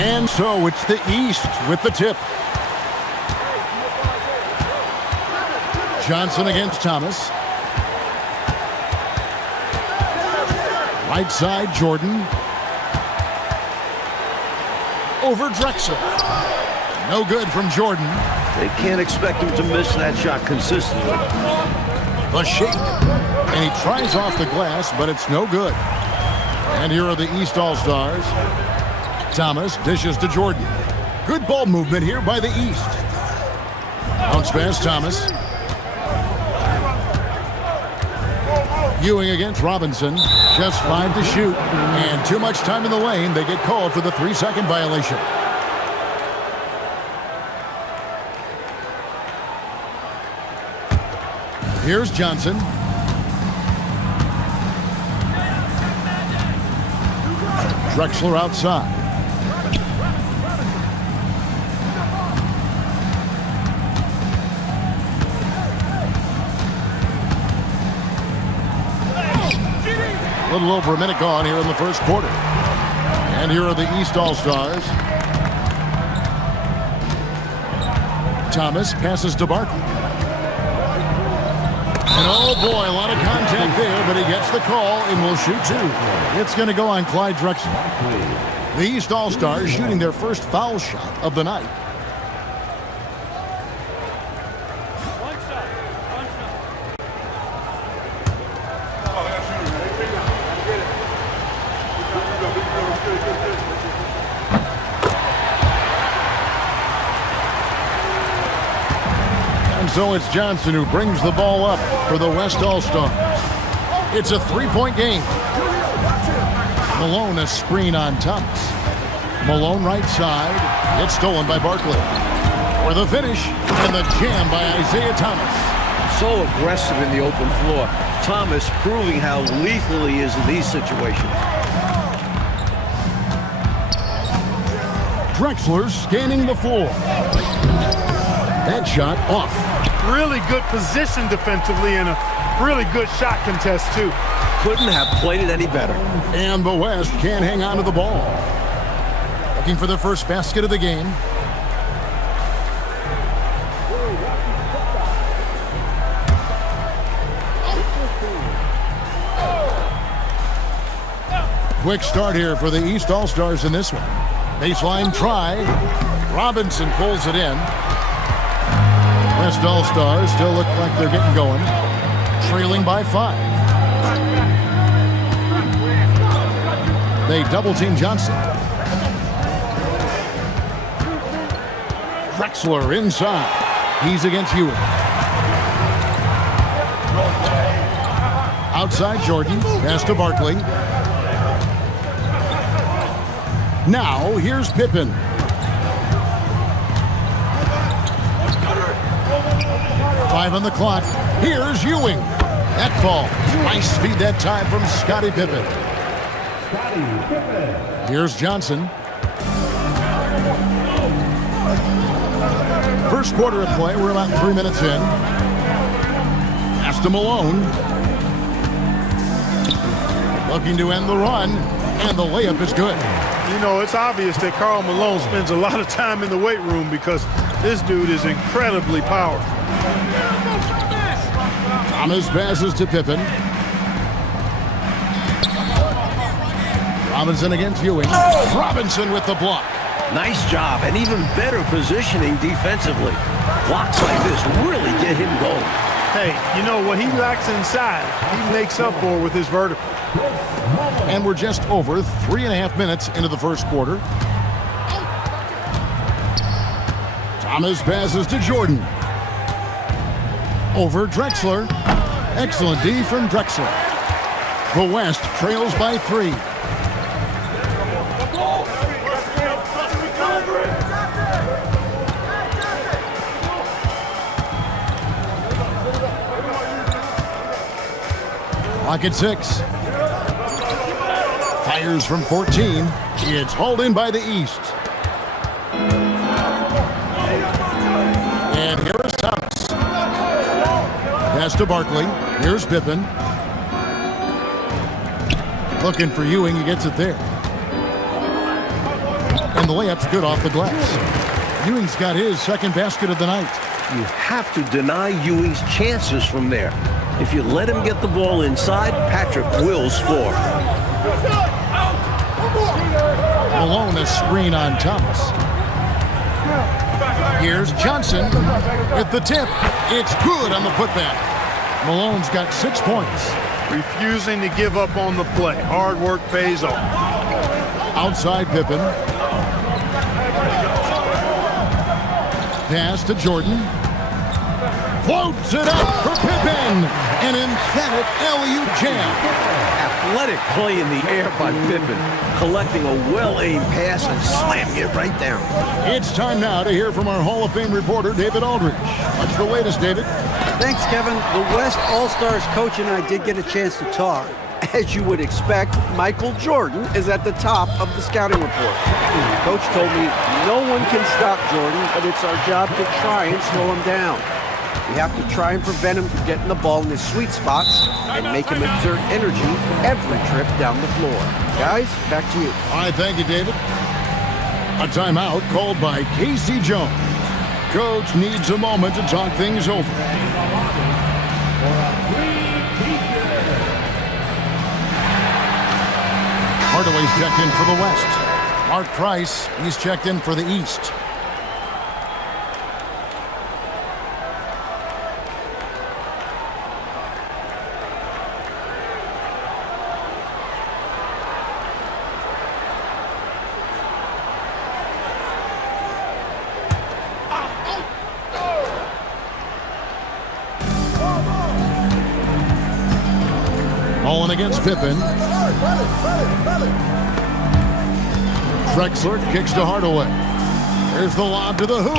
And so it's the East with the tip. Johnson against Thomas. Right side, Jordan. Over Drexler. No good from Jordan. They can't expect him to miss that shot consistently. The shake. And he tries off the glass, but it's no good. And here are the East All-Stars. Thomas dishes to Jordan. Good ball movement here by the East. Bounce pass, Thomas. Ewing against Robinson. Just 5 to shoot. And too much time in the lane. They get called for the 3-second violation. Here's Johnson. Drexler outside. A little over a minute gone here in the first quarter. And here are the East All-Stars. Thomas passes to Barkley. And oh boy, a lot of contact there, but he gets the call and will shoot two. It's going to go on Clyde Drexler. The East All-Stars shooting their first foul shot of the night. So it's Johnson who brings the ball up for the West All-Stars. It's a 3-point game. Malone a screen on Thomas. Malone right side. It's stolen by Barkley. For the finish and the jam by Isaiah Thomas. So aggressive in the open floor. Thomas proving how lethal he is in these situations. Drexler scanning the floor. That shot off. Really good position defensively and a really good shot contest, too. Couldn't have played it any better. And the West can't hang on to the ball. Looking for the first basket of the game. Quick start here for the East All-Stars in this one. Baseline try. Robinson pulls it in. West All-Stars still look like they're getting going. Trailing by 5. They double-team Johnson. Drexler inside. He's against Ewing. Outside Jordan. Pass to Barkley. Now here's Pippen. Five on the clock. Here's Ewing. That falls. Nice feed that time from Scottie Pippen. Here's Johnson. First quarter of play. We're about 3 minutes in. Pass to Malone. Looking to end the run. And the layup is good. You know, it's obvious that Karl Malone spends a lot of time in the weight room because this dude is incredibly powerful. Thomas passes to Pippen. Robinson against Ewing. Robinson with the block. Nice job and even better positioning defensively. Blocks like this really get him going. Hey, you know, what he lacks inside, he makes up for with his vertical. And we're just over 3.5 minutes into the first quarter. Thomas passes to Jordan. Over Drexler. Excellent D from Drexler. The West trails by 3. Clock at 6. Fires from 14. It's hauled in by the East. And here is Thomas. Pass to Barkley. Here's Pippen. Looking for Ewing, he gets it there. And the layup's good off the glass. Ewing's got his second basket of the night. You have to deny Ewing's chances from there. If you let him get the ball inside, Patrick will score. Malone a screen on Thomas. Here's Johnson with the tip. It's good on the putback. Malone's got 6 points. Refusing to give up on the play. Hard work pays off. Outside Pippen. Pass to Jordan. Floats it up for Pippen. An emphatic alley-oop jam. Athletic play in the air by Pippen, collecting a well-aimed pass and slamming it right down. It's time now to hear from our Hall of Fame reporter, David Aldridge. What's the latest, David? Thanks, Kevin. The West All-Stars coach and I did get a chance to talk. As you would expect, Michael Jordan is at the top of the scouting report. Coach told me no one can stop Jordan, but it's our job to try and slow him down. We have to try and prevent him from getting the ball in his sweet spots and make him exert energy every trip down the floor. Guys, back to you. All right, thank you, David. A timeout called by Casey Jones. Coach needs a moment to talk things over. Hardaway's checked in for the West. Mark Price, he's checked in for the East. Mullen against Pippen. Drexler kicks to Hardaway. There's the lob to the hoop.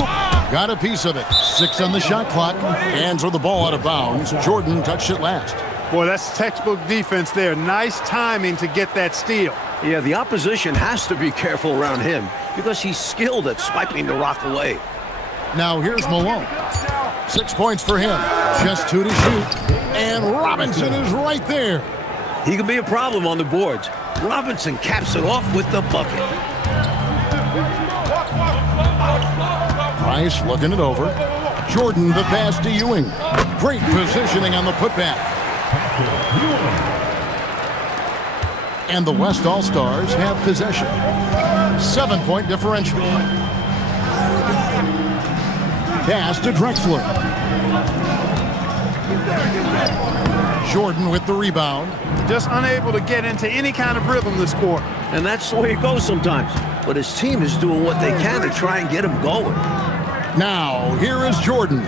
Got a piece of it. 6 on the shot clock. Hands are the ball out of bounds. Jordan touched it last. Boy, that's textbook defense there. Nice timing to get that steal. Yeah, the opposition has to be careful around him because he's skilled at swiping the rock away. Now here's Malone. 6 points for him. Just 2 to shoot. And Robinson is right there. He can be a problem on the boards. Robinson caps it off with the bucket. Price looking it over. Jordan the pass to Ewing. Great positioning on the putback. And the West All-Stars have possession. 7-point differential. Pass to Drexler. Jordan with the rebound. Just unable to get into any kind of rhythm this quarter. And that's the way it goes sometimes. But his team is doing what they can to try and get him going. Now, here is Jordan.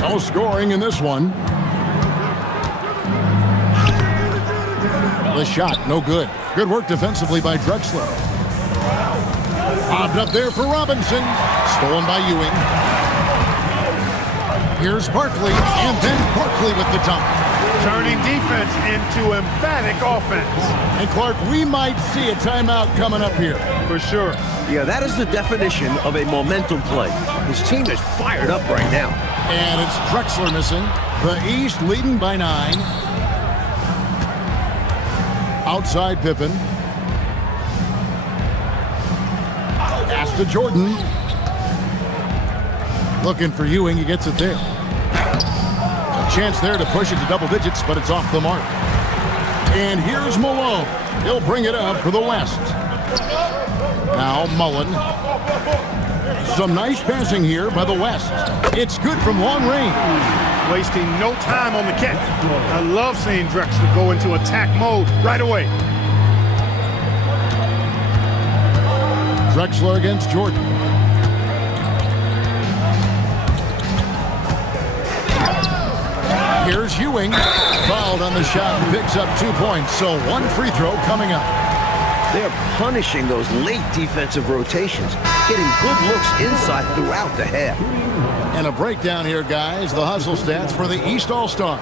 No scoring in this one. The shot, no good. Good work defensively by Drexler. Bobbed up there for Robinson. Stolen by Ewing. Here's Barkley, and then Barkley with the dunk. Turning defense into emphatic offense. And Clark, we might see a timeout coming up here. For sure. Yeah, that is the definition of a momentum play. His team is fired up right now. And it's Drexler missing. The East leading by 9. Outside Pippen. Pass to Jordan. Looking for Ewing, he gets it there. A chance there to push it to double digits, but it's off the mark. And here's Malone. He'll bring it up for the West. Now Mullen. Some nice passing here by the West. It's good from long range. Wasting no time on the catch. I love seeing Drexler go into attack mode right away. Drexler against Jordan. Here's Ewing. Fouled on the shot and picks up 2 points. So 1 free throw coming up. They're punishing those late defensive rotations, getting good looks inside throughout the half. And a breakdown here, guys. The hustle stats for the East All-Stars.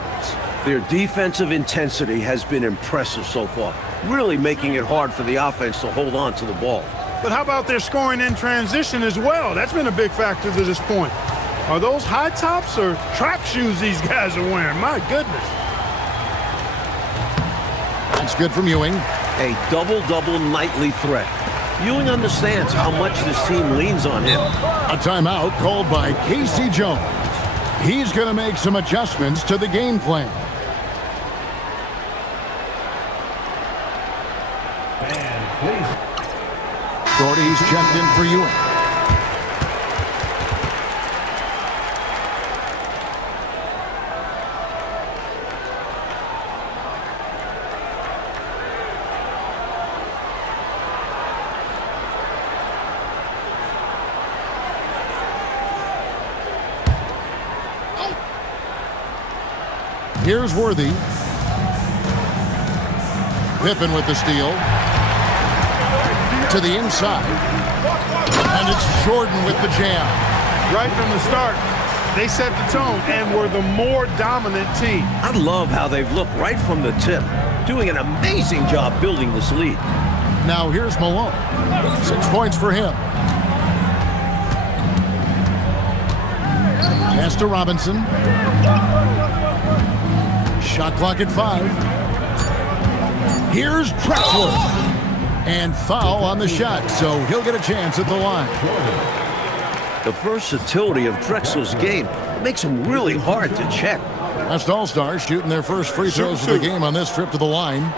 Their defensive intensity has been impressive so far, really making it hard for the offense to hold on to the ball. But how about their scoring in transition as well? That's been a big factor to this point. Are those high tops or track shoes these guys are wearing? My goodness. That's good from Ewing. A double-double nightly threat. Ewing understands how much this team leans on him. A timeout called by Casey Jones. He's going to make some adjustments to the game plan. Doherty's checked in for Ewing. Here's Worthy. Pippen with the steal. To the inside. And it's Jordan with the jam. Right from the start, they set the tone and were the more dominant team. I love how they've looked right from the tip, doing an amazing job building this lead. Now here's Malone. 6 points for him. Pass to Robinson. Shot clock at 5. Here's Drexler. And foul on the shot, so he'll get a chance at the line. The versatility of Drexler's game makes him really hard to check. West All-Stars shooting their first free throws of the game on this trip to the line.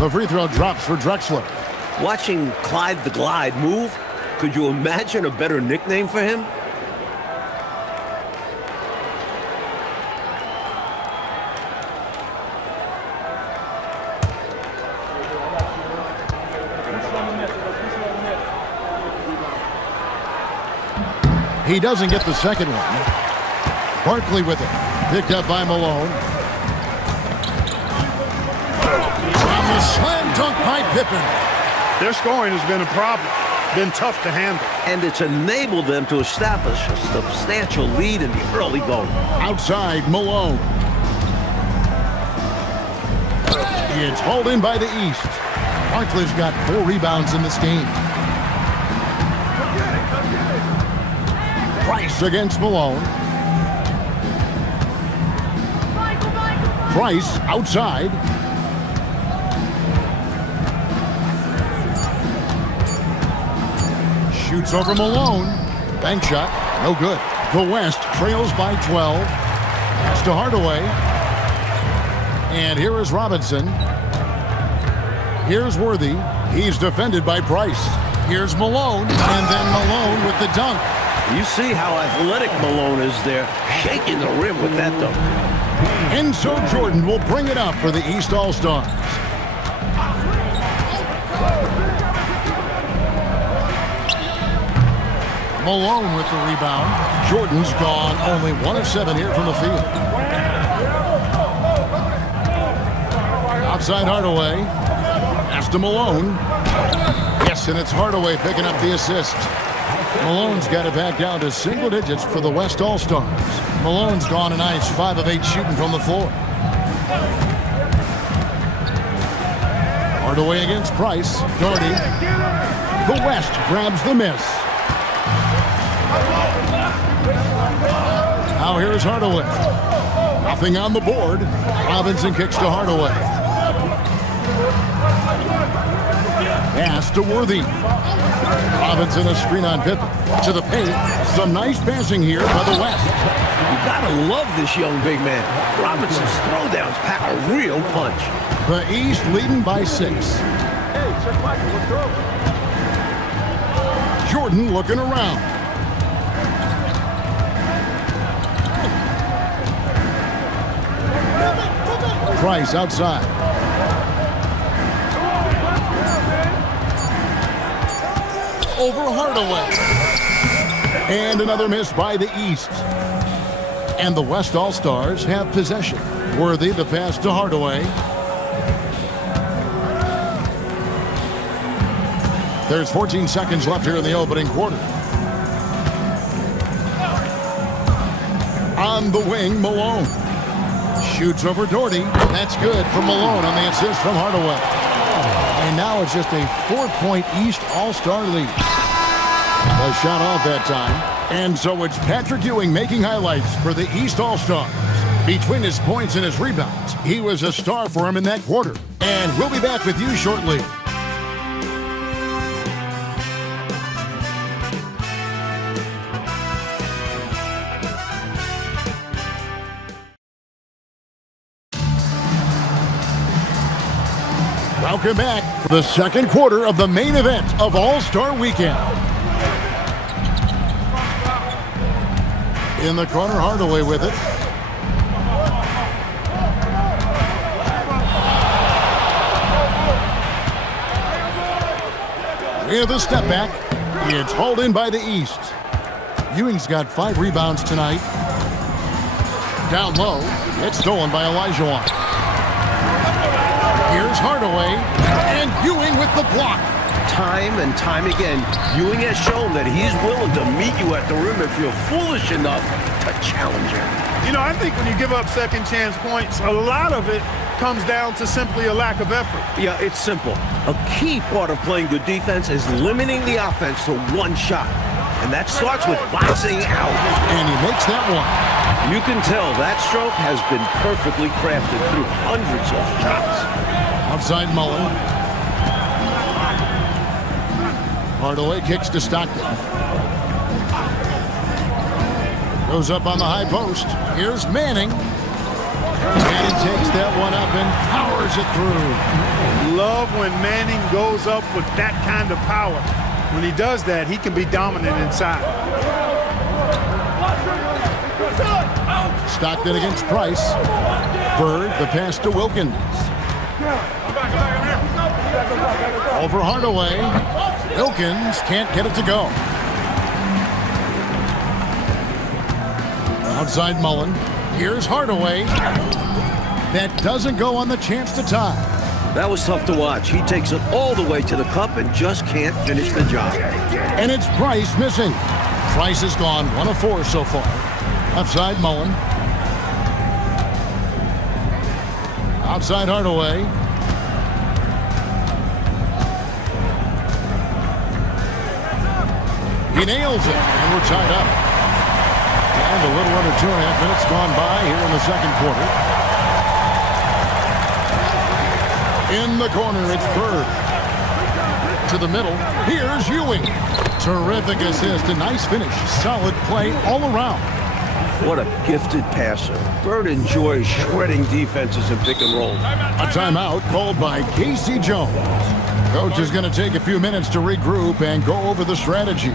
The free throw drops for Drexler. Watching Clyde the Glide move, could you imagine a better nickname for him? He doesn't get the second one. Barkley with it. Picked up by Malone. And the slam dunk by Pippen. Their scoring has been a problem. Been tough to handle. And it's enabled them to establish a substantial lead in the early going. Outside, Malone. It's hauled in by the East. Barkley's got 4 rebounds in this game. Price against Malone. Price outside. Shoots over Malone. Bank shot. No good. The West trails by 12. Pass to Hardaway. And here is Robinson. Here's Worthy. He's defended by Price. Here's Malone. And then Malone with the dunk. You see how athletic Malone is there, shaking the rim with that dunk. And so Jordan will bring it up for the East All-Stars. Malone with the rebound. Jordan's gone only 1 of 7 here from the field. Outside Hardaway. Pass to Malone. Yes, and it's Hardaway picking up the assist. Malone's got it back down to single digits for the West All-Stars. Malone's gone a nice 5 of 8 shooting from the floor. Hardaway against Price. Doherty. The West grabs the miss. Now here's Hardaway. Nothing on the board. Robinson kicks to Hardaway. Pass to Worthy. Robinson a screen on Pippen. To the paint. Some nice passing here by the West. You gotta love this young big man. Robinson's throwdowns pack a real punch. The East leading by 6. Jordan looking around. Price outside. Over Hardaway. And another miss by the East. And the West All-Stars have possession. Worthy the pass to Hardaway. There's 14 seconds left here in the opening quarter. On the wing, Malone. Shoots over Doherty. That's good for Malone on the assist from Hardaway. And now it's just a 4-point East All-Star lead. A shot off that time. And so it's Patrick Ewing making highlights for the East All-Stars. Between his points and his rebounds, he was a star for him in that quarter. And we'll be back with you shortly. Welcome back for the second quarter of the main event of All-Star Weekend. In the corner, Hardaway with it. With a step back, it's hauled in by the East. Ewing's got 5 rebounds tonight. Down low, it's stolen by Olajuwon. Here's Hardaway, and Ewing with the block. Time and time again, Ewing has shown that he's willing to meet you at the rim if you're foolish enough to challenge him. You know, I think when you give up second chance points, a lot of it comes down to simply a lack of effort. Yeah, it's simple. A key part of playing good defense is limiting the offense to one shot. And that starts with boxing out. And he makes that one. You can tell that stroke has been perfectly crafted through hundreds of shots. Outside Mullen. Hardaway kicks to Stockton. Goes up on the high post. Here's Manning. Manning takes that one up and powers it through. Love when Manning goes up with that kind of power. When he does that, he can be dominant inside. Stockton against Price. Bird, the pass to Wilkins. Over Hardaway. Wilkins can't get it to go. Outside Mullen. Here's Hardaway. That doesn't go on the chance to tie. That was tough to watch. He takes it all the way to the cup and just can't finish the job. And it's Price missing. Price has gone 1 of 4 so far. Outside Mullen. Outside Hardaway. He nails it, and we're tied up. And a little under 2.5 minutes gone by here in the second quarter. In the corner, it's Bird. To the middle, here's Ewing. Terrific assist, a nice finish. Solid play all around. What a gifted passer. Bird enjoys shredding defenses in pick and roll. A timeout called by Casey Jones. Coach is going to take a few minutes to regroup and go over the strategy.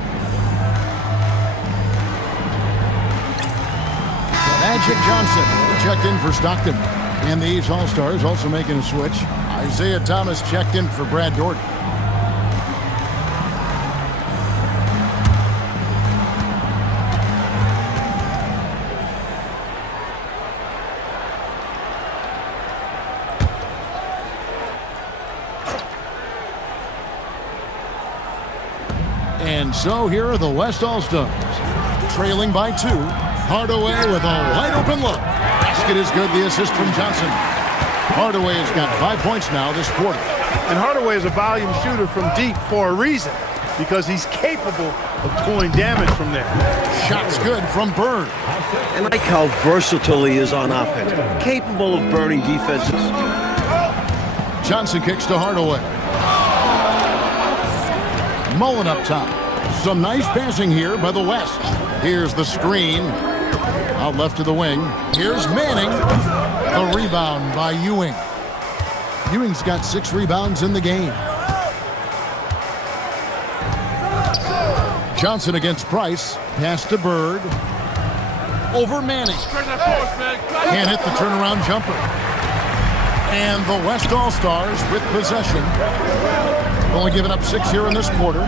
Magic Johnson checked in for Stockton. And the East All-Stars also making a switch. Isaiah Thomas checked in for Brad Dorton. And so here are the West All-Stars. Trailing by 2. Hardaway with a wide-open look. Basket is good. The assist from Johnson. Hardaway has got 5 points now this quarter. And Hardaway is a volume shooter from deep for a reason, because he's capable of doing damage from there. Shot's good from Bird. I like how versatile he is on offense. Capable of burning defenses. Johnson kicks to Hardaway. Mullen up top. Some nice passing here by the West. Here's the screen. Out left to the wing. Here's Manning. A rebound by Ewing. Ewing's got 6 rebounds in the game. Johnson against Price. Pass to Bird. Over Manning. Can't hit the turnaround jumper. And the West All-Stars with possession. Only giving up 6 here in this quarter.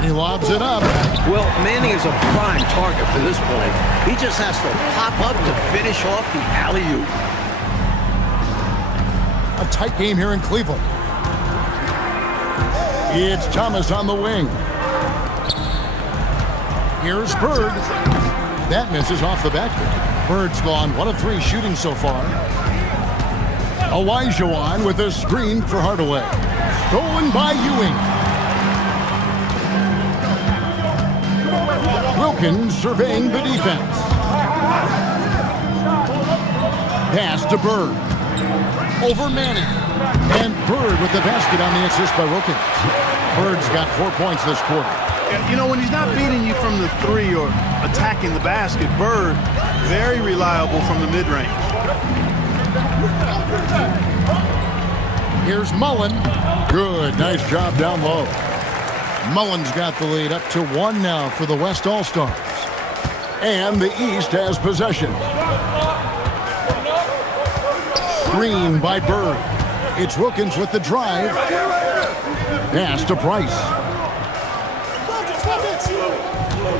He lobs it up. Well, Manning is a prime target for this point. He just has to pop up to finish off the alley-oop. A tight game here in Cleveland. It's Thomas on the wing. Here's Bird. That misses off the backboard. Bird's gone 1 of 3 shooting so far. Olajuwon with a screen for Hardaway. Stolen by Ewing. Wilkins surveying the defense. Pass to Bird. Over Manning. And Bird with the basket on the assist by Wilkins. Bird's got 4 points this quarter. You know, when he's not beating you from the three or attacking the basket, Bird, very reliable from the mid-range. Here's Mullen. Good, nice job down low. Mullen's got the lead up to 1 now for the West All-Stars. And the East has possession. Screen by Bird. It's Wilkins with the drive. Pass to Price.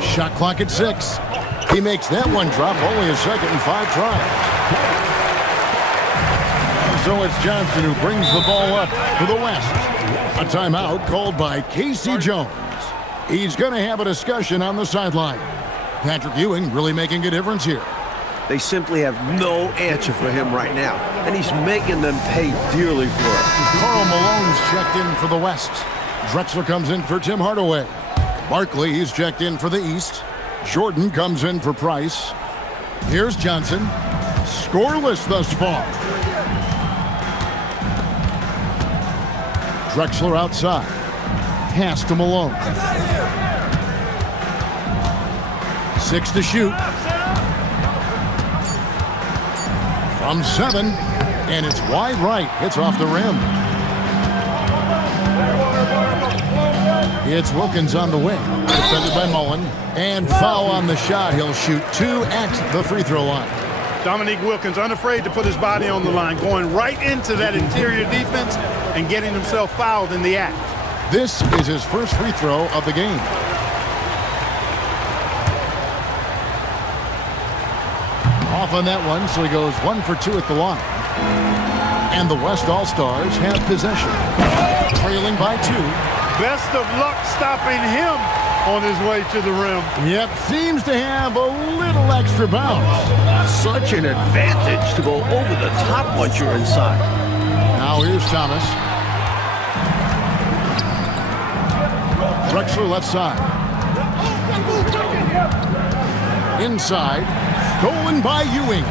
Shot clock at 6. He makes that one drop, only a second and 5 tries. So it's Johnson who brings the ball up for the West. A timeout called by Casey Jones. He's going to have a discussion on the sideline. Patrick Ewing really making a difference here. They simply have no answer for him right now, and he's making them pay dearly for it. Karl Malone's checked in for the West. Drexler comes in for Tim Hardaway. Barkley, he's checked in for the East. Jordan comes in for Price. Here's Johnson. Scoreless thus far. Drexler outside. Pass to Malone. 6 to shoot. From 7. And it's wide right. It's off the rim. It's Wilkins on the wing. Defended by Mullen. And foul on the shot. He'll shoot 2 at the free throw line. Dominique Wilkins unafraid to put his body on the line, going right into that interior defense and getting himself fouled in the act. This is his first free throw of the game. Off on that one, so he goes 1 for 2 at the line. And the West All-Stars have possession. Trailing by 2. Best of luck stopping him on his way to the rim. Yep, seems to have a little extra bounce. Such an advantage to go over the top once you're inside. Now here's Thomas. Drexler left side. Inside. Stolen by Ewing.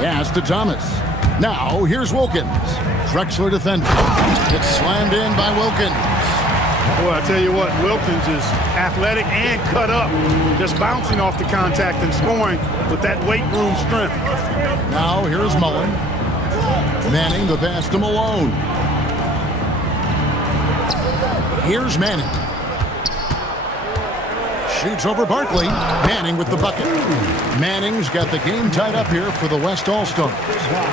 Pass to Thomas. Now here's Wilkins. Drexler defending. It's slammed in by Wilkins. Boy, I tell you what, Wilkins is athletic and cut up. Just bouncing off the contact and scoring with that weight room strength. Now here's Mullen. Manning the pass to Malone. Here's Manning. Shoots over Barkley. Manning with the bucket. Manning's got the game tied up here for the West All-Stars.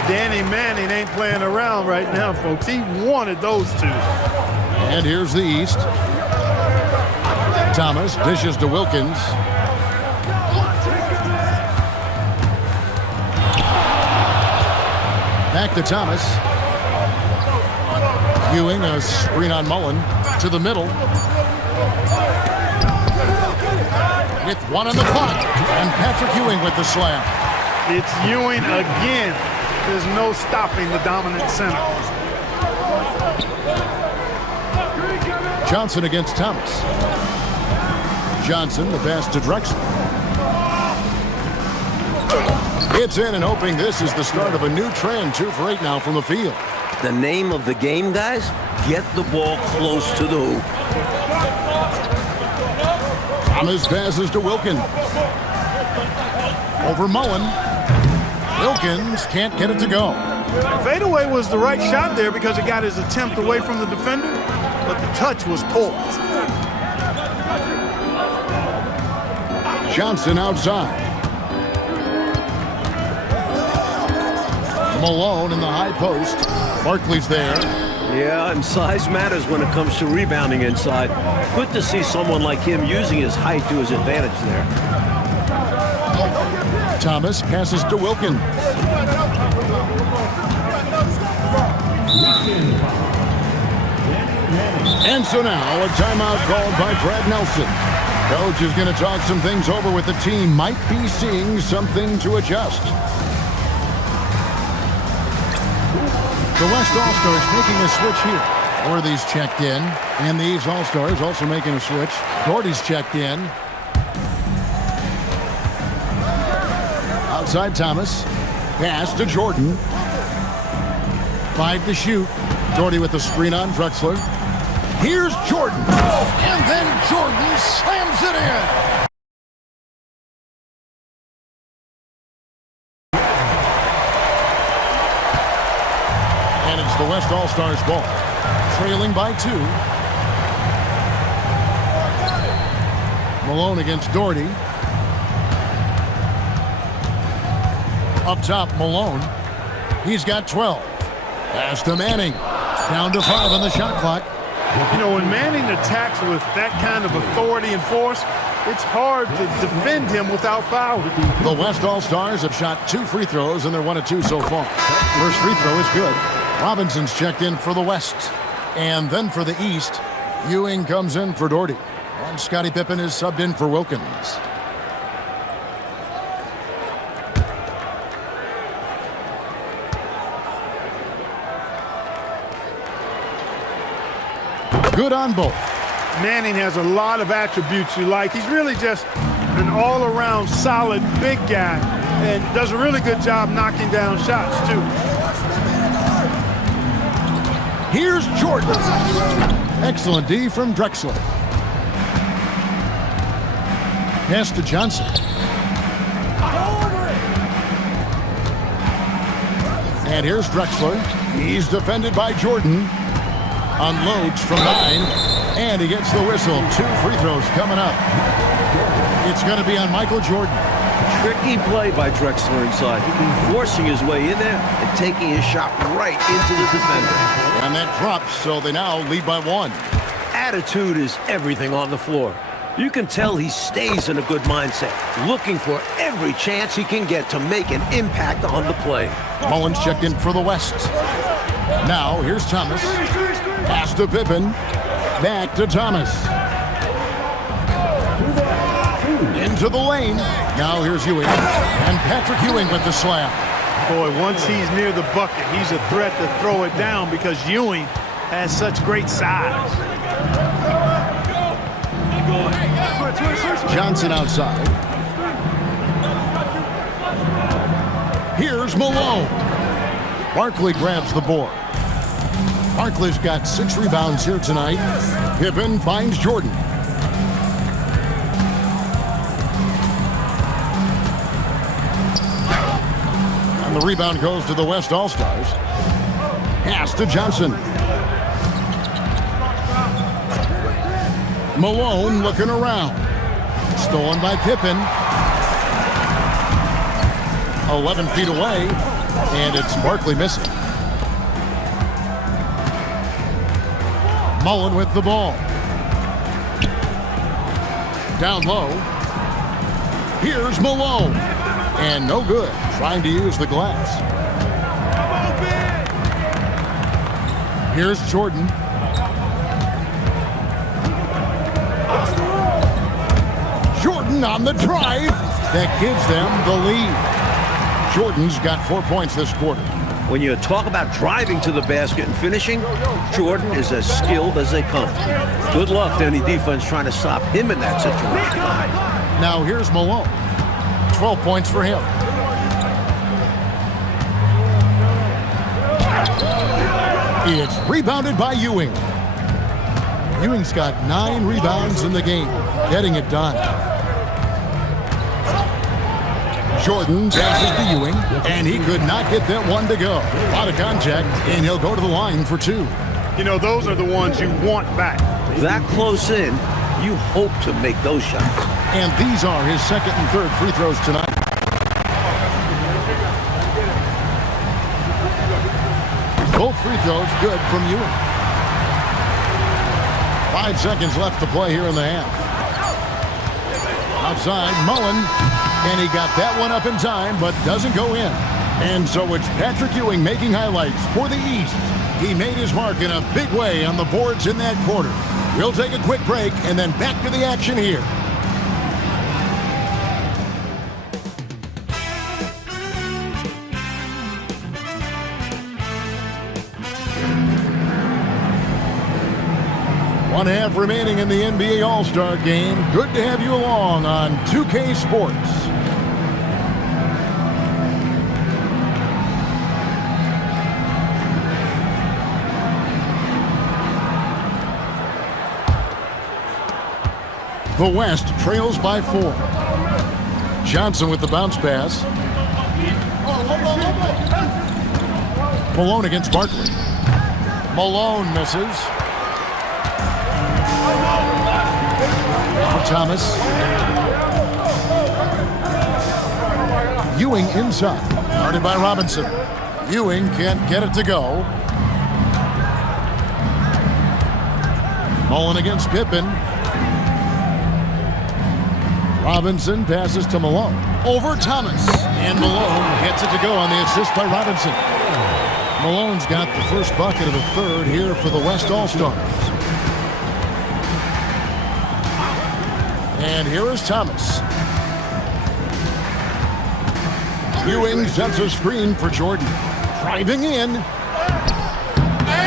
Danny Manning ain't playing around right now, folks. He wanted those two. And here's the East. Thomas dishes to Wilkins. Back to Thomas. Ewing, a screen on Mullen. To the middle. With 1 on the clock. And Patrick Ewing with the slam. It's Ewing again. There's no stopping the dominant center. Johnson against Thomas. Johnson, the pass to Drexler. It's in and hoping this is the start of a new trend. 2 for 8 now from the field. The name of the game, guys? Get the ball close to the hoop. Thomas passes to Wilkins. Over Mullen. Wilkins can't get it to go. Fadeaway was the right shot there because it got his attempt away from the defender, but the touch was poor. Johnson outside. Malone in the high post. Barkley's there. Yeah, and size matters when it comes to rebounding inside. Good to see someone like him using his height to his advantage there. Thomas passes to Wilkins. And so now a timeout called by Brad Nelson. Coach is going to talk some things over with the team. Might be seeing something to adjust. The West All-Stars making a switch here. Worthy's checked in. And the East All-Stars also making a switch. Doherty's checked in. Outside Thomas. Pass to Jordan. 5 to shoot. Doherty with the screen on Drexler. Here's Jordan. And then Jordan slams it in. And it's the West All-Stars ball. Trailing by 2. Malone against Doherty. Up top, Malone. He's got 12. Pass to Manning. Down to 5 on the shot clock. You know, when Manning attacks with that kind of authority and force, it's hard to defend him without fouling. The West All-Stars have shot 2 free throws, and they're 1 of 2 so far. First free throw is good. Robinson's checked in for the West. And then for the East, Ewing comes in for Doherty. And Scottie Pippen is subbed in for Wilkins. Good on both. Manning has a lot of attributes you like. He's really just an all-around solid big guy and does a really good job knocking down shots, too. Here's Jordan. Excellent D from Drexler. Pass to Johnson. And here's Drexler. He's defended by Jordan. Unloads from 9. And he gets the whistle. 2 free throws coming up. It's going to be on Michael Jordan. Tricky play by Drexler inside, forcing his way in there and taking his shot right into the defender. And that drops, so they now lead by 1. Attitude is everything on the floor. You can tell he stays in a good mindset, looking for every chance he can get to make an impact on the play. Mullins checked in for the West. Now, here's Thomas. Pass to Pippen. Back to Thomas. Into the lane. Now here's Ewing. And Patrick Ewing with the slam. Boy, once he's near the bucket, he's a threat to throw it down because Ewing has such great size. Johnson outside. Here's Malone. Barkley grabs the board. Barkley's got 6 rebounds here tonight. Pippen finds Jordan. And the rebound goes to the West All-Stars. Pass to Johnson. Malone looking around. Stolen by Pippen. 11 feet away. And it's Barkley missing. Mullen with the ball. Down low. Here's Malone. And no good. Trying to use the glass. Here's Jordan. Jordan on the drive. That gives them the lead. Jordan's got 4 points this quarter. When you talk about driving to the basket and finishing, Jordan is as skilled as they come. Good luck to any defense trying to stop him in that situation. Now here's Malone. 12 points for him. It's rebounded by Ewing. Ewing's got 9 rebounds in the game, getting it done. Jordan passes to Ewing, and he could not get that one to go. A lot of contact, and he'll go to the line for 2. You know, those are the ones you want back. That close in, you hope to make those shots. And these are his 2nd and 3rd free throws tonight. Both free throws good from Ewing. 5 seconds left to play here in the half. Outside, Mullen. And he got that one up in time, but doesn't go in. And so it's Patrick Ewing making highlights for the East. He made his mark in a big way on the boards in that quarter. We'll take a quick break and then back to the action here. 1/2 remaining in the NBA All-Star Game. Good to have you along on 2K Sports. The West trails by 4. Johnson with the bounce pass. Malone against Barkley. Malone misses. Thomas. Ewing inside. Guarded by Robinson. Ewing can't get it to go. Mullen against Pippen. Robinson passes to Malone. Over Thomas. And Malone gets it to go on the assist by Robinson. Malone's got the first bucket of the third here for the West All-Stars. And here is Thomas. Ewing sets a screen for Jordan. Driving in.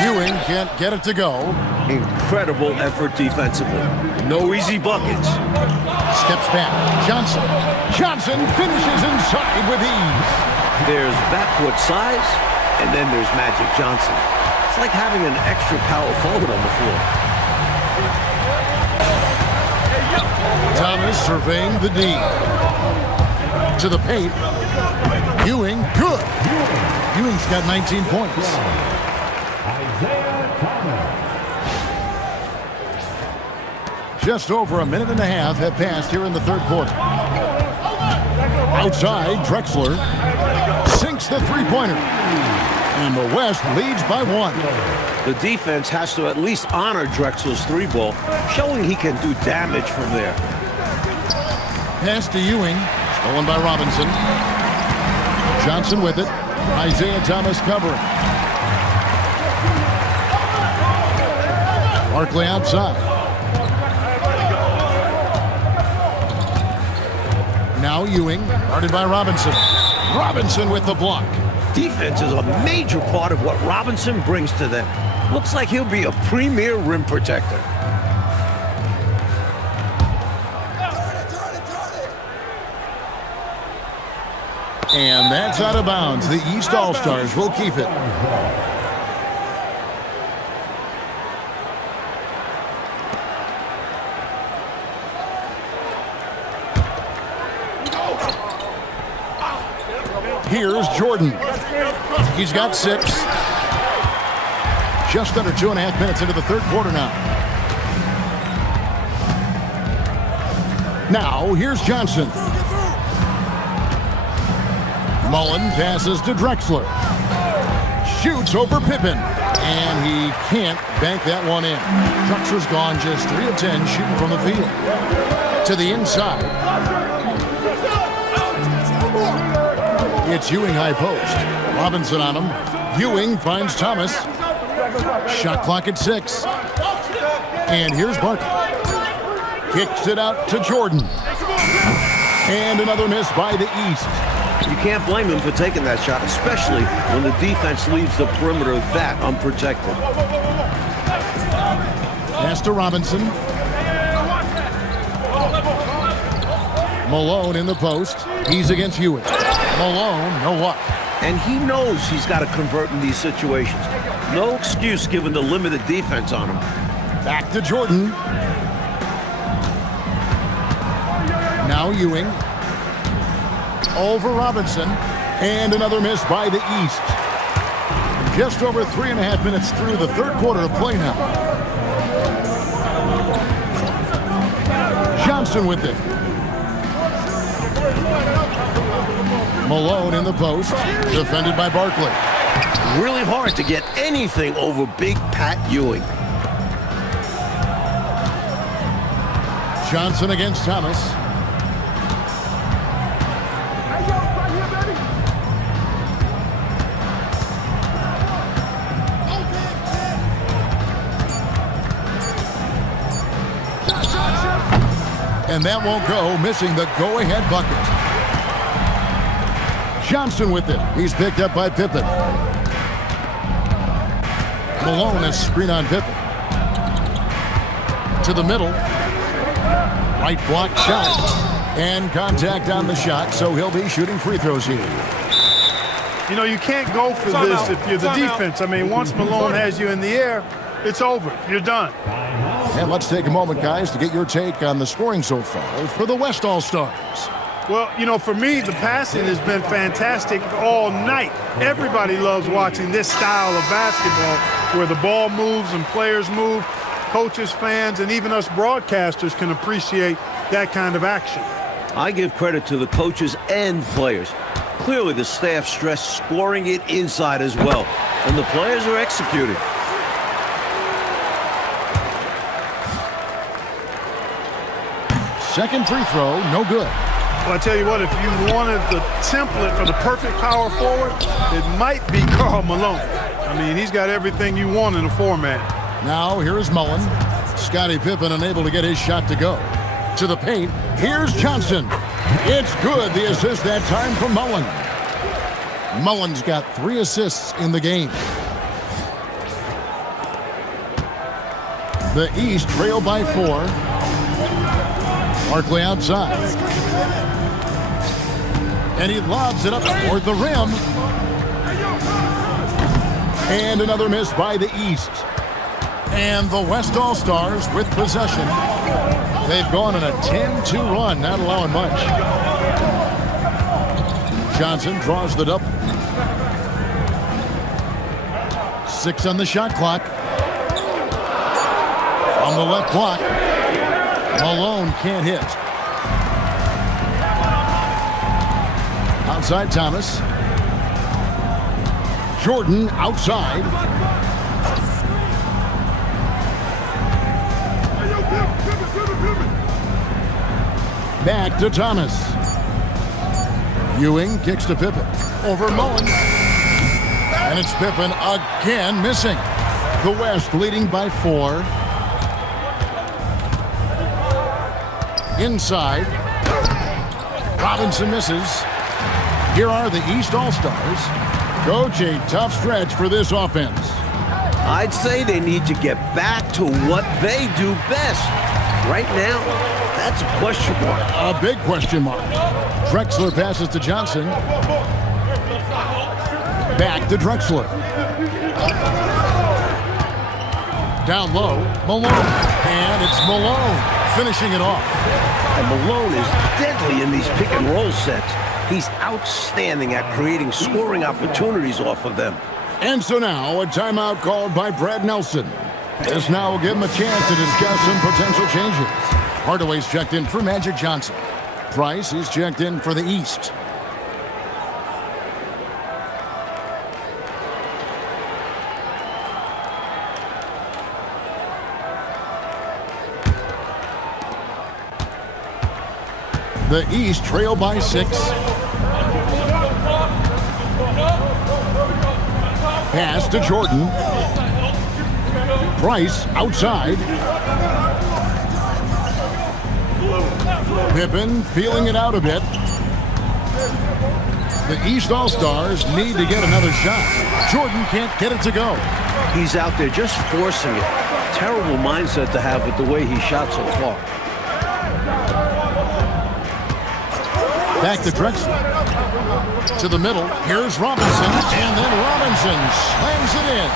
Ewing can't get it to go. Incredible effort defensively. No easy buckets. Steps back. Johnson. Johnson finishes inside with ease. There's backcourt size, and then there's Magic Johnson. It's like having an extra power forward on the floor. Thomas surveying the D. To the paint. Ewing, good. Ewing's got 19 points. Just over a minute and a half have passed here in the third quarter. Outside, Drexler sinks the three-pointer. And the West leads by 1. The defense has to at least honor Drexler's three ball, showing he can do damage from there. Pass to Ewing, stolen by Robinson. Johnson with it. Isaiah Thomas covering. Barkley outside. Now Ewing, guarded by Robinson. Robinson with the block. Defense is a major part of what Robinson brings to them. Looks like he'll be a premier rim protector. And that's out of bounds. The East All-Stars will keep it. Here's Jordan. He's got 6. Just under 2.5 minutes into the third quarter now. Now, here's Johnson. Mullen passes to Drexler. Shoots over Pippen. And he can't bank that one in. Drexler's gone just 3 of 10 shooting from the field. To the inside. It's Ewing high post. Robinson on him. Ewing finds Thomas. Shot clock at 6. And here's Barkley. Kicks it out to Jordan. And another miss by the East. You can't blame him for taking that shot, especially when the defense leaves the perimeter that unprotected. Pass to Robinson. Malone in the post. He's against Ewing. Malone, no luck. And he knows he's got to convert in these situations. No excuse given the limited defense on him. Back to Jordan. Now Ewing. Over Robinson. And another miss by the East. Just over 3.5 minutes through the third quarter of play now. Johnson with it. Malone in the post. Defended by Barkley. Really hard to get anything over Big Pat Ewing. Johnson against Thomas. And that won't go, missing the go-ahead bucket. Johnson with it. He's picked up by Pippen. Malone has screen on Pippen. To the middle. Right block shot. And contact on the shot, so he'll be shooting free throws here. You know, you can't go for this if you're the defense. I mean, once Malone has you in the air, it's over. You're done. And let's take a moment, guys, to get your take on the scoring so far for the West All-Stars. Well, you know, for me, the passing has been fantastic all night. Everybody loves watching this style of basketball where the ball moves and players move. Coaches, fans, and even us broadcasters can appreciate that kind of action. I give credit to the coaches and players. Clearly, the staff stressed scoring it inside as well, and the players are executing. Second free throw, no good. Well, I tell you what, if you wanted the template for the perfect power forward, it might be Karl Malone. I mean, he's got everything you want in a four-man. Now, here's Mullen. Scottie Pippen unable to get his shot to go. To the paint, here's Johnson. It's good, the assist that time from Mullen. Mullen's got 3 assists in the game. The East trail by 4. Barkley outside. And he lobs it up toward the rim. And another miss by the East. And the West All-Stars with possession. They've gone on a 10-2 run, not allowing much. Johnson draws the double. 6 on the shot clock. From the left block. Malone can't hit. Outside Thomas. Jordan outside. Back to Thomas. Ewing kicks to Pippen. Over Mullen. And it's Pippen again missing. The West leading by 4. Inside. Robinson misses. Here are the East All-Stars. Coach, a tough stretch for this offense. I'd say they need to get back to what they do best. Right now, that's a question mark. A big question mark. Drexler passes to Johnson. Back to Drexler. Down low, Malone. And it's Malone finishing it off. And Malone is deadly in these pick and roll sets. He's outstanding at creating scoring opportunities off of them. And so now a timeout called by Brad Nelson. This now will give him a chance to discuss some potential changes. Hardaway's checked in for Magic Johnson. Price is checked in for the East. The East trail by 6. Pass to Jordan. Price outside. Pippen feeling it out a bit. The East All-Stars need to get another shot. Jordan can't get it to go. He's out there just forcing it. Terrible mindset to have with the way he shot so far. Back to Drexler. To the middle. Here's Robinson. And then Robinson slams it in.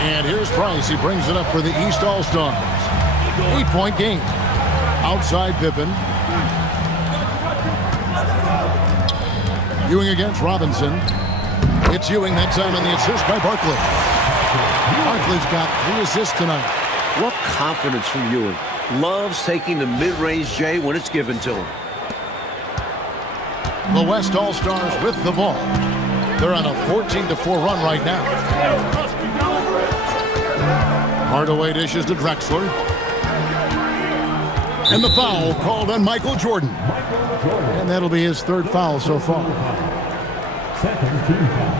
And here's Price. He brings it up for the East All-Stars. 8-point game. Outside Pippen. Ewing against Robinson. It's Ewing that time on the assist by Barkley. Barkley's got 3 assists tonight. What confidence from Ewing. Loves taking the mid-range J when it's given to him. The West All-Stars with the ball. They're on a 14-4 run right now. Hardaway dishes to Drexler. And the foul called on Michael Jordan. And that'll be his 3rd foul so far. Second team foul.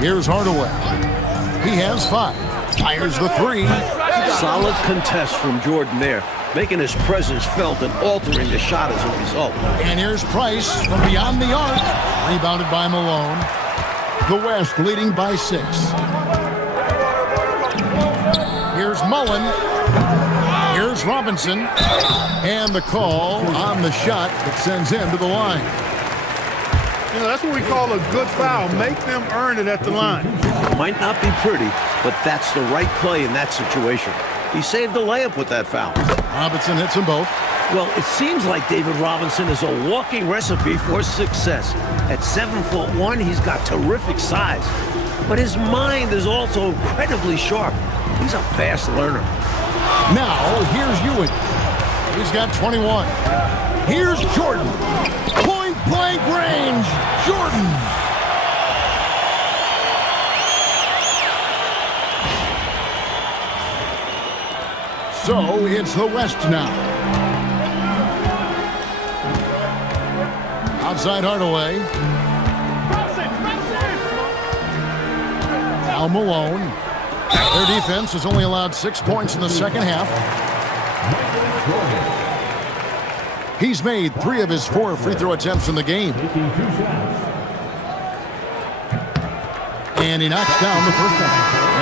Here's Hardaway. He has 5. Fires the 3. Solid contest from Jordan there, making his presence felt and altering the shot as a result. And here's Price from beyond the arc. Rebounded by Malone. The West leading by 6. Here's Mullen. Here's Robinson. And the call on the shot that sends him to the line. You know, that's what we call a good foul. Make them earn it at the line. Might not be pretty, but that's the right play in that situation. He saved the layup with that foul. Robinson hits them both. Well, it seems like David Robinson is a walking recipe for success. At 7'1", he's got terrific size. But his mind is also incredibly sharp. He's a fast learner. Now, here's Ewing. He's got 21. Here's Jordan. Point-blank range. Jordan. So, it's the West now. Outside Hardaway. Al Malone. Their defense has only allowed 6 points in the second half. He's made 3 of his 4 free throw attempts in the game. And he knocks down the first one.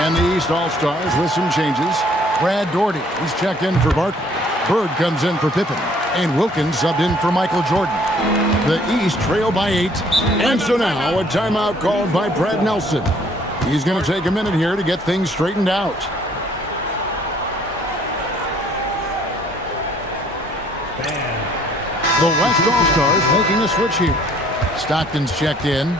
And the East All-Stars with some changes. Brad Daugherty, he's checked in for Barkley. Bird comes in for Pippen. And Wilkins subbed in for Michael Jordan. The East trail by 8. And so now a timeout called by Brad Nelson. He's going to take a minute here to get things straightened out. The West All-Stars making a switch here. Stockton's checked in.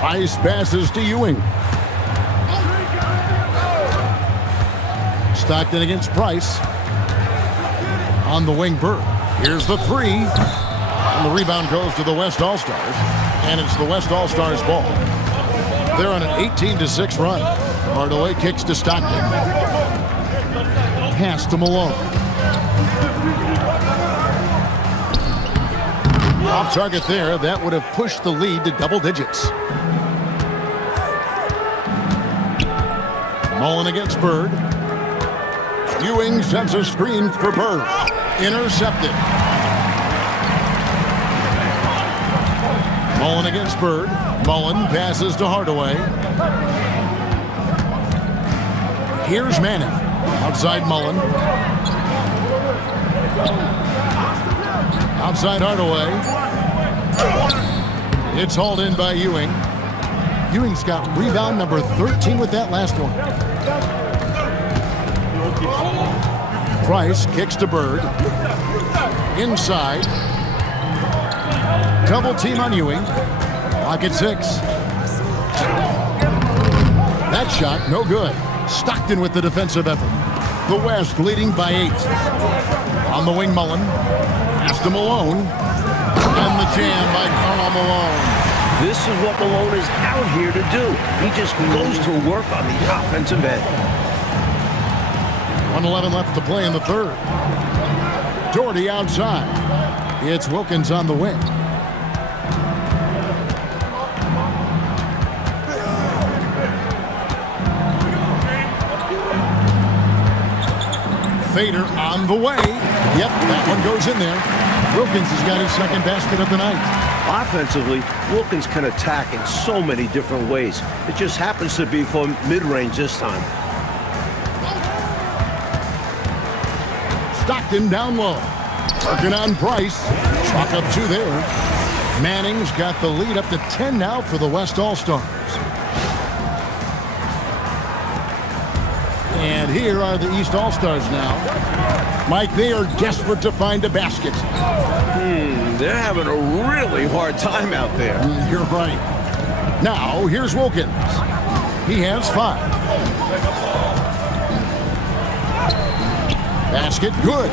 Price passes to Ewing. Stockton against Price. On the wing, Bird. Here's the 3. And the rebound goes to the West All-Stars. And it's the West All-Stars ball. They're on an 18-6 run. Hardaway kicks to Stockton. Pass to Malone. Off target there. That would have pushed the lead to double digits. Mullen against Bird. Ewing sends a screen for Bird. Intercepted. Mullen against Bird. Mullen passes to Hardaway. Here's Manning. Outside Mullen. Outside Hardaway. It's hauled in by Ewing. Ewing's got rebound number 13 with that last one. Price kicks to Bird. Inside. Double team on Ewing. Clock at 6. That shot, no good. Stockton with the defensive effort. The West leading by 8. On the wing, Mullen. Pass to Malone. And the jam by Karl Malone. This is what Malone is out here to do. He just goes to work on the offensive end. 1:11 left to play in the third. Daugherty outside. It's Wilkins on the wing. Fader on the way. Yep, that one goes in there. Wilkins has got his second basket of the night. Offensively, Wilkins can attack in so many different ways. It just happens to be from mid-range this time. Stockton down low. Working on Price. Chalk up 2 there. Manning's got the lead up to 10 now for the West All-Stars. And here are the East All-Stars now. Mike, they are desperate to find a basket. They're having a really hard time out there. You're right. Now, here's Wilkins. He has 5. Basket, good.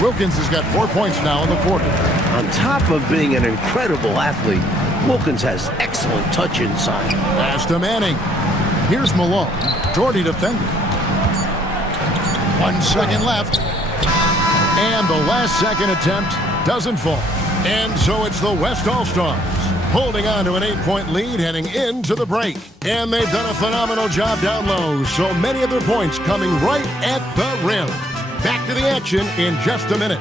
Wilkins has got 4 points now in the quarter. On top of being an incredible athlete, Wilkins has excellent touch inside. Pass to Manning. Here's Malone. Jordy defending. 1 second left. And the last second attempt doesn't fall. And so it's the West All-Stars holding on to an 8-point lead heading into the break. And they've done a phenomenal job down low. So many of their points coming right at the rim. Back to the action in just a minute.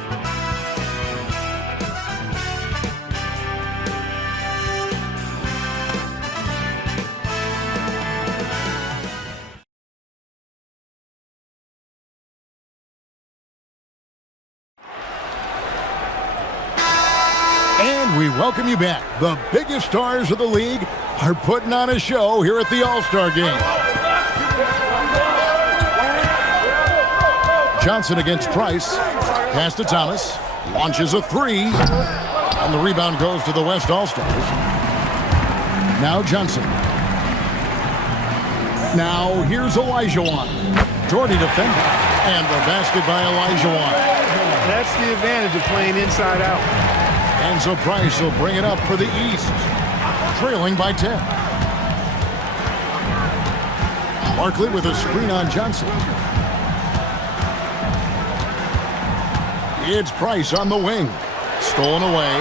And we welcome you back. The biggest stars of the league are putting on a show here at the All-Star Game. Johnson against Price. Pass to Thomas. Launches a three. And the rebound goes to the West All-Stars. Now Johnson. Now here's Olajuwon. Jordy defending. And the basket by Olajuwon. That's the advantage of playing inside out. And so Price will bring it up for the East, trailing by 10. Barkley with a screen on Johnson. It's Price on the wing. Stolen away.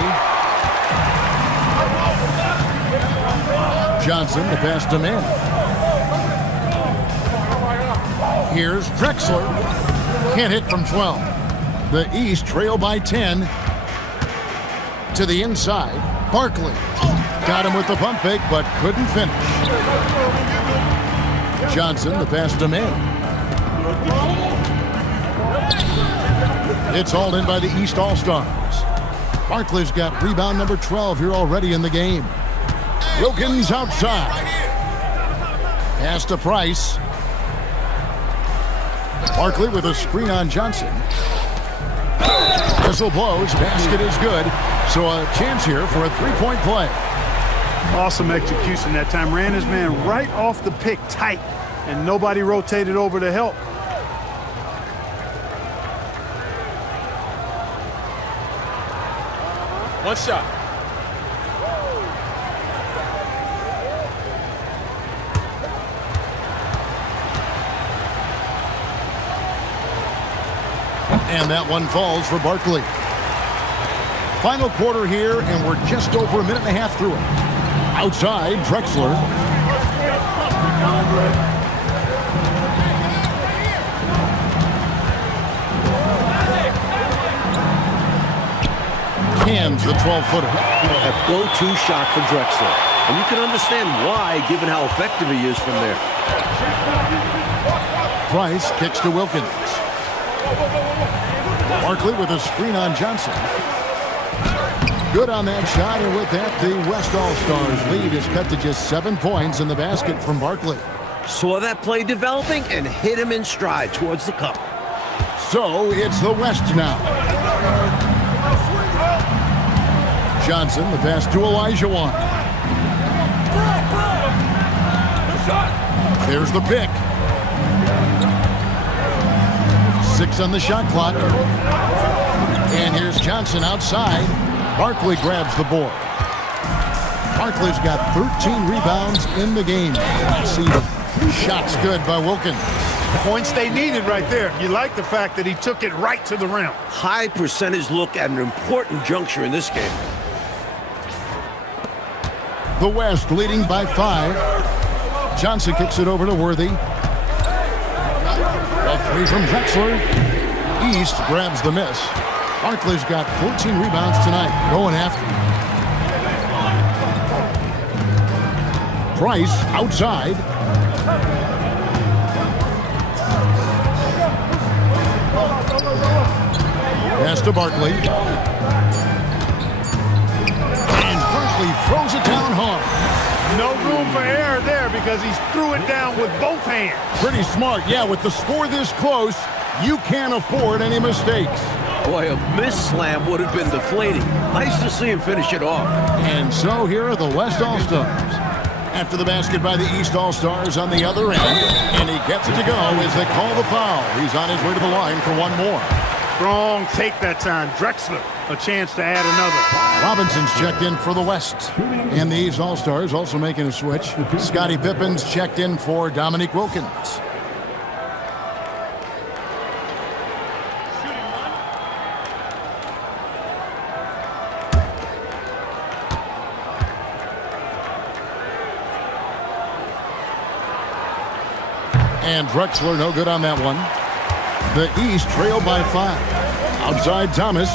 Johnson, the pass to Manning. Here's Drexler. Can't hit from 12. The East trail by 10. To the inside, Barkley. Got him with the pump fake, but couldn't finish. Johnson, the pass to Manning. It's hauled in by the East All-Stars. Barkley's got rebound number 12 here already in the game. Wilkins outside. Pass to Price. Barkley with a screen on Johnson. Whistle blows. Basket is good. So a chance here for a three-point play. Awesome execution that time. Ran his man right off the pick tight, and nobody rotated over to help. One shot. And that one falls for Barkley. Final quarter here, and we're just over a minute and a half through it. Outside, Drexler. Cans the 12-footer. A go-to shot for Drexler. And you can understand why, given how effective he is from there. Price kicks to Wilkins. Barkley with a screen on Johnson. Good on that shot, and with that, the West All-Stars lead is cut to just 7 points in the basket from Barkley. Saw that play developing and hit him in stride towards the cup. So it's the West now. Johnson, the pass to Olajuwon. There's the pick. 6 on the shot clock. And here's Johnson outside. Barkley grabs the board. Barkley's got 13 rebounds in the game. See the shots good by Wilkins. Points they needed right there. You like the fact that he took it right to the rim. High percentage look at an important juncture in this game. The West leading by 5. Johnson kicks it over to Worthy. A three from Drexler. East grabs the miss. Barkley's got 14 rebounds tonight, going after him. Price outside. Pass to Barkley. And Barkley throws it down hard. No room for error there because he threw it down with both hands. Pretty smart. Yeah, with the score this close, you can't afford any mistakes. Boy, a miss slam would have been deflating. Nice to see him finish it off. And so here are the West All-Stars. After the basket by the East All-Stars on the other end. And he gets it to go as they call the foul. He's on his way to the line for one more. Strong take that time. Drexler, a chance to add another. Robinson's checked in for the West. And the East All-Stars also making a switch. Scottie Pippen's checked in for Dominique Wilkins. And Drexler no good on that one. The East trail by 5. Outside Thomas.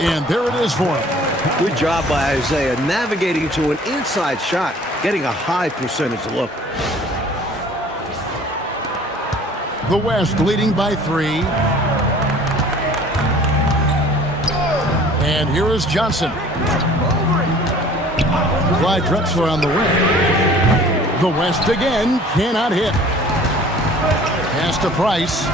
And there it is for him. Good job by Isaiah navigating to an inside shot, getting a high percentage look. The West leading by 3. And here is Johnson. Clyde Drexler on the wing. The West again cannot hit. Pass to Price.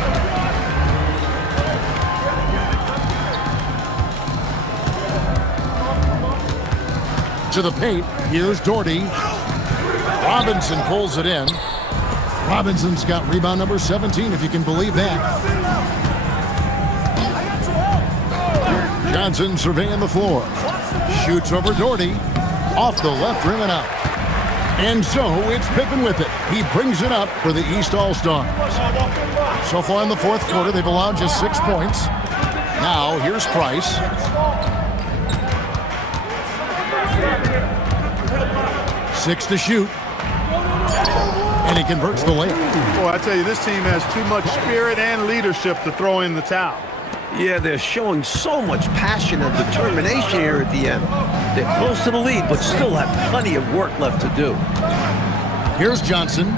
To the paint. Here's Doherty. Robinson pulls it in. Robinson's got rebound number 17, if you can believe that. Johnson surveying the floor. Shoots over Doherty. Off the left rim and out. And so it's Pippen with it. He brings it up for the East All-Stars. So far in the fourth quarter, they've allowed just 6 points. Now, here's Price. Six to shoot. And he converts the layup. Boy, I tell you, this team has too much spirit and leadership to throw in the towel. Yeah, they're showing so much passion and determination here at the end. They're close to the lead, but still have plenty of work left to do. Here's Johnson.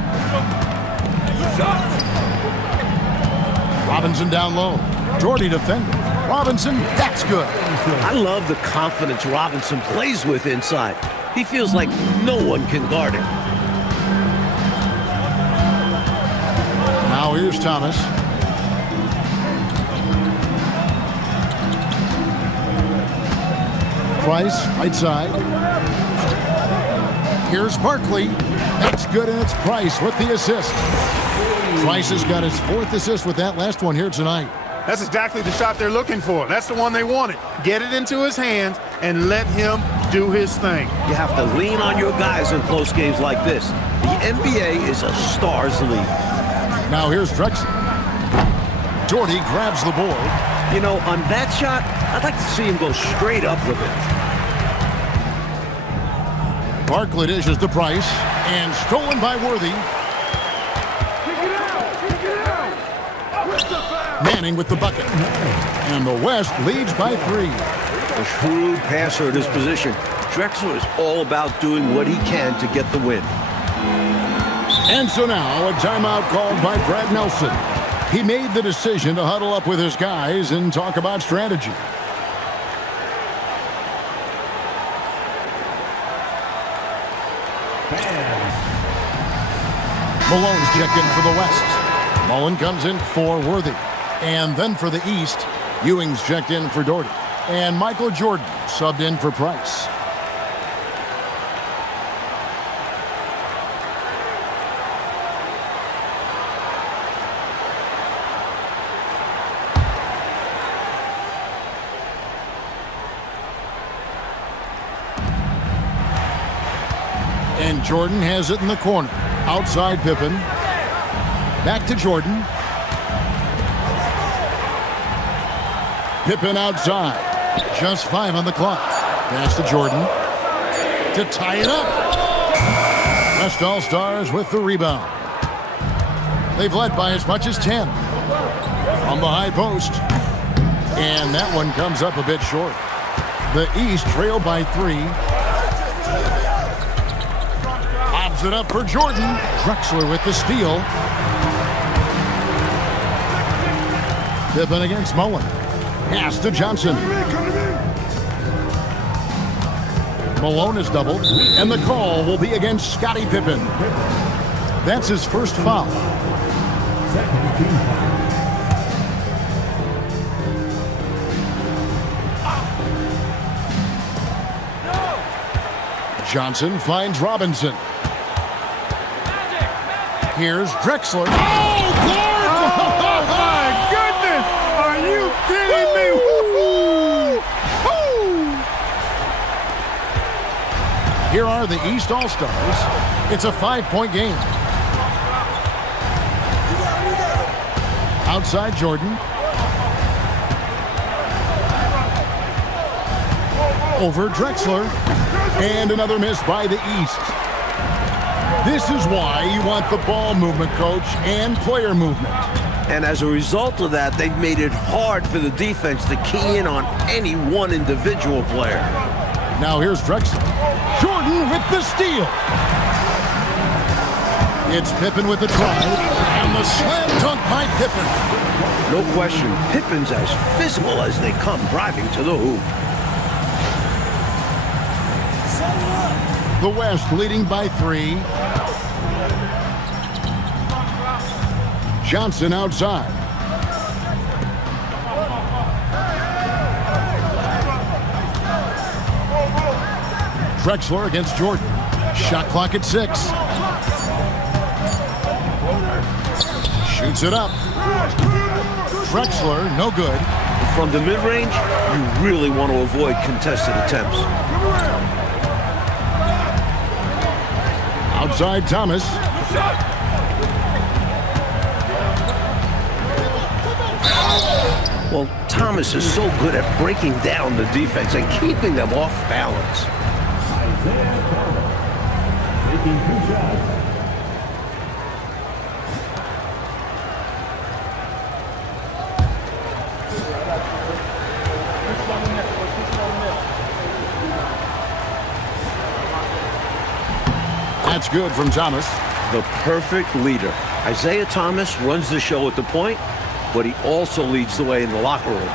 Robinson down low. Doherty defending. Robinson, that's good. I love the confidence Robinson plays with inside. He feels like no one can guard him. Now here's Thomas. Price, right side. Here's Barkley. That's good, and it's Price with the assist. Price has got his 4th assist with that last one here tonight. That's exactly the shot they're looking for. That's the one they wanted. Get it into his hands and let him do his thing. You have to lean on your guys in close games like this. The NBA is a stars league. Now here's Drexler. Doherty grabs the board. You know, on that shot, I'd like to see him go straight up with it. Barkley dishes to Price, and stolen by Worthy. Manning with the bucket. And the West leads by 3. A shrewd passer at his position. Drexler is all about doing what he can to get the win. And so now a timeout called by Brad Nelson. He made the decision to huddle up with his guys and talk about strategy. Malone's checked in for the West. Mullen comes in for Worthy. And then for the East, Ewing's checked in for Doherty. And Michael Jordan subbed in for Price. And Jordan has it in the corner. Outside Pippen. Back to Jordan. Pippen outside. Just 5 on the clock. Pass to Jordan. To tie it up. West All-Stars with the rebound. They've led by as much as 10. From the high post. And that one comes up a bit short. The East trail by 3. Lobs it up for Jordan. Drexler with the steal. Pippen against Mullen. Pass to Johnson. Malone is doubled, and the call will be against Scottie Pippen. That's his first foul. Second team foul. Johnson finds Robinson. Here's Drexler. Oh, Clark! Oh, my goodness! Are you kidding me? Woo-hoo! Woo! Here are the East All-Stars. It's a 5-point game. Outside Jordan. Over Drexler. And another miss by the East. This is why you want the ball movement, coach, and player movement. And as a result of that, they've made it hard for the defense to key in on any one individual player. Now here's Drexler. Jordan with the steal. It's Pippen with the drive, and the slam dunk by Pippen. No question, Pippen's as physical as they come driving to the hoop. The West leading by 3. Johnson outside. Drexler against Jordan. Shot clock at 6. Shoots it up. Drexler, no good. From the mid-range, you really want to avoid contested attempts. Outside Thomas. Well, Thomas is so good at breaking down the defense and keeping them off balance. Taking 2 shots. That's good from Thomas. The perfect leader. Isaiah Thomas runs the show at the point, but he also leads the way in the locker room.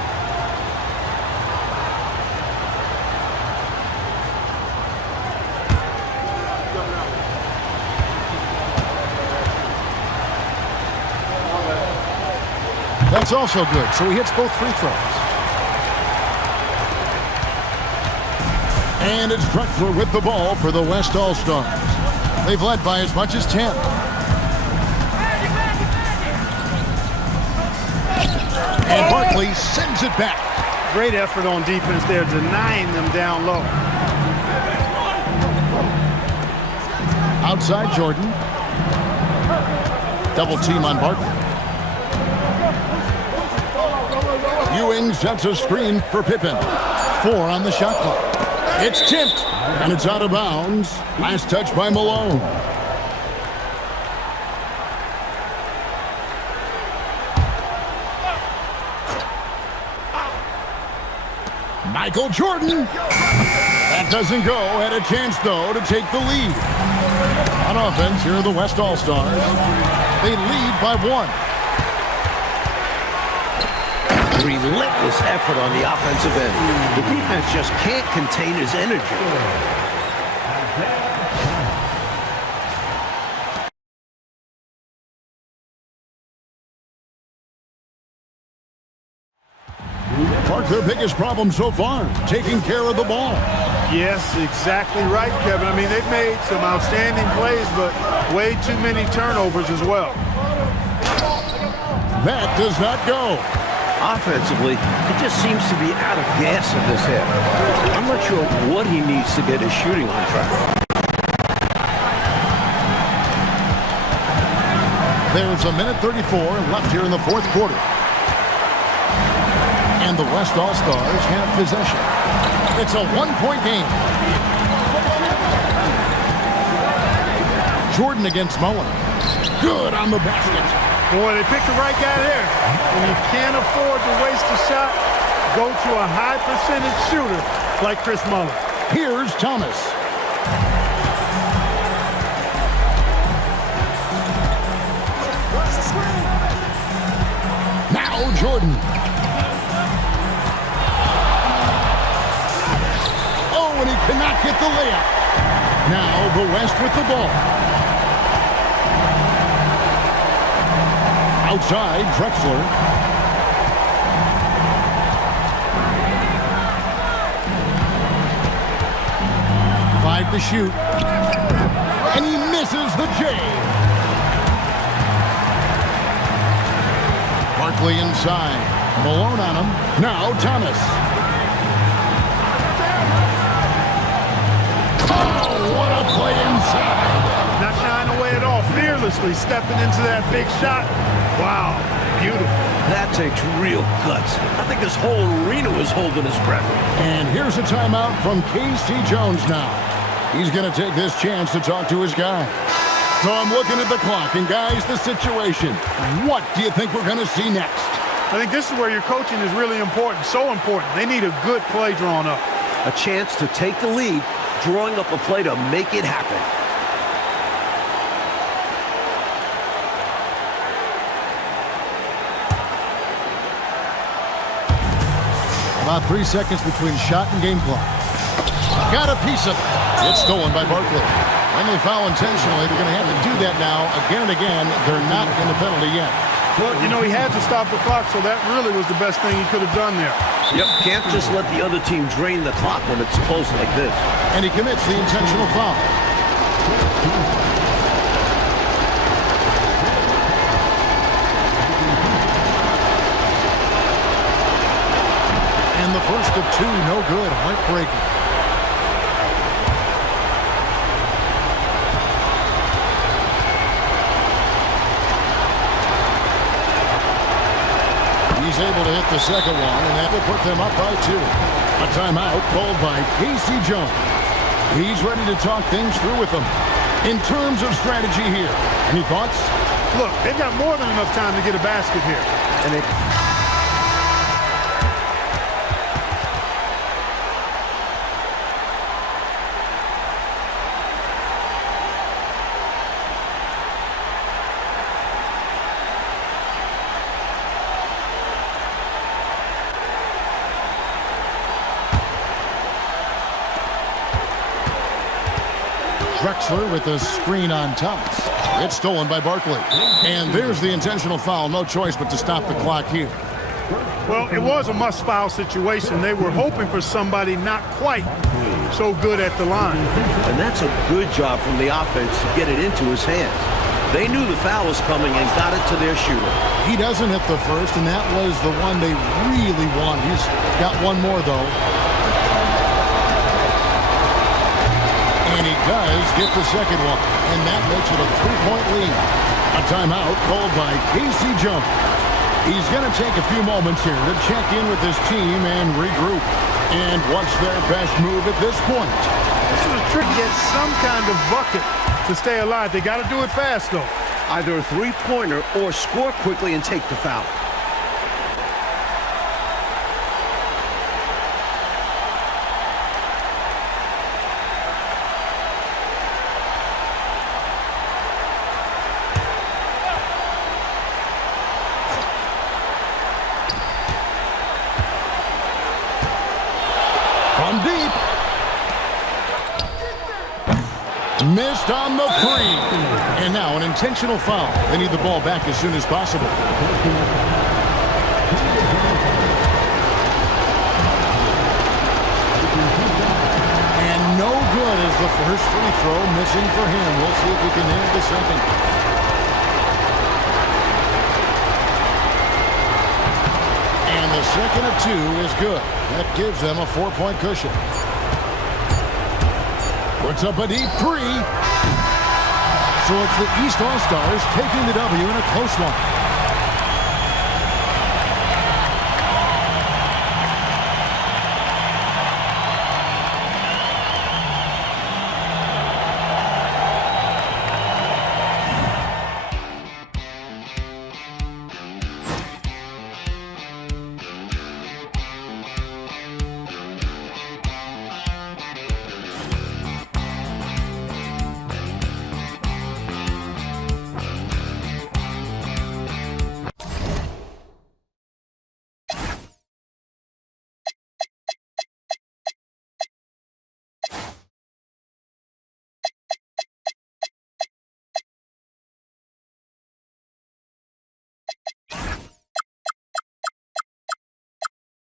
That's also good, so he hits both free throws. And it's Drexler with the ball for the West All-Stars. They've led by as much as 10. And Barkley sends it back. Great effort on defense there, denying them down low. Outside Jordan. Double team on Barkley. Ewing sets a screen for Pippen. 4 on the shot clock. It's tipped, and it's out of bounds. Last touch by Malone. Michael Jordan. That doesn't go. Had a chance, though, to take the lead. On offense, here are the West All-Stars. They lead by 1. Relentless effort on the offensive end. The defense just can't contain his energy. Mark, their biggest problem so far, taking care of the ball. Yes, exactly right, Kevin. I mean, they've made some outstanding plays, but way too many turnovers as well. That does not go. Offensively, he just seems to be out of gas in this half. I'm not sure what he needs to get his shooting on track. There's a minute 34 left here in the 4th quarter. And the West All-Stars have possession. It's a 1-point game. Jordan against Mullen. Good on the basket. Boy, they picked the right guy there. When you can't afford to waste a shot, go to a high percentage shooter like Chris Mullin. Here's Thomas. Now Jordan. Oh, and he cannot get the layup. Now the West with the ball. Outside, Drexler. 5 to shoot. And he misses the J. Barkley inside. Malone on him. Now Thomas. Oh, what a play inside. Not shying away at all. Fearlessly stepping into that big shot. Wow. Beautiful. That takes real guts. I think this whole arena was holding his breath. And here's a timeout from K.C. Jones now. He's going to take this chance to talk to his guy. So I'm looking at the clock, and guys, the situation. What do you think we're going to see next? I think this is where your coaching is really important, so important. They need a good play drawn up. A chance to take the lead, drawing up a play to make it happen. About 3 seconds between shot and game clock. Got a piece of it. It's stolen by Barkley. When they foul intentionally, they're going to have to do that now again and again. They're not in the penalty yet. Well, you know, he had to stop the clock, so that really was the best thing he could have done there. Yep, can't just let the other team drain the clock when it's close like this. And he commits the intentional foul. And the first of 2, no good. Heartbreaking. He's able to hit the second one, and that will put them up by 2. A timeout called by K.C. Jones. He's ready to talk things through with them. In terms of strategy here, any thoughts? Look, they've got more than enough time to get a basket here. And it Drexler with the screen on Thomas. It's stolen by Barkley. And there's the intentional foul. No choice but to stop the clock here. Well, it was a must-foul situation. They were hoping for somebody not quite so good at the line. And that's a good job from the offense to get it into his hands. They knew the foul was coming and got it to their shooter. He doesn't hit the first, and that was the one they really wanted. He's got one more, though. And he does get the second one, and that makes it a 3-point lead. A timeout called by K.C. Jones. He's going to take a few moments here to check in with his team and regroup. And what's their best move at this point? This is a trick to get some kind of bucket to stay alive. They got to do it fast, though. Either a three-pointer or score quickly and take the foul. From deep. Missed on the 3. And now an intentional foul. They need the ball back as soon as possible. And no good as the first free throw, missing for him. We'll see if he can nail the second. And the second of 2 is good. That gives them a 4-point cushion. Puts up a deep 3. So it's the East All-Stars taking the W in a close one.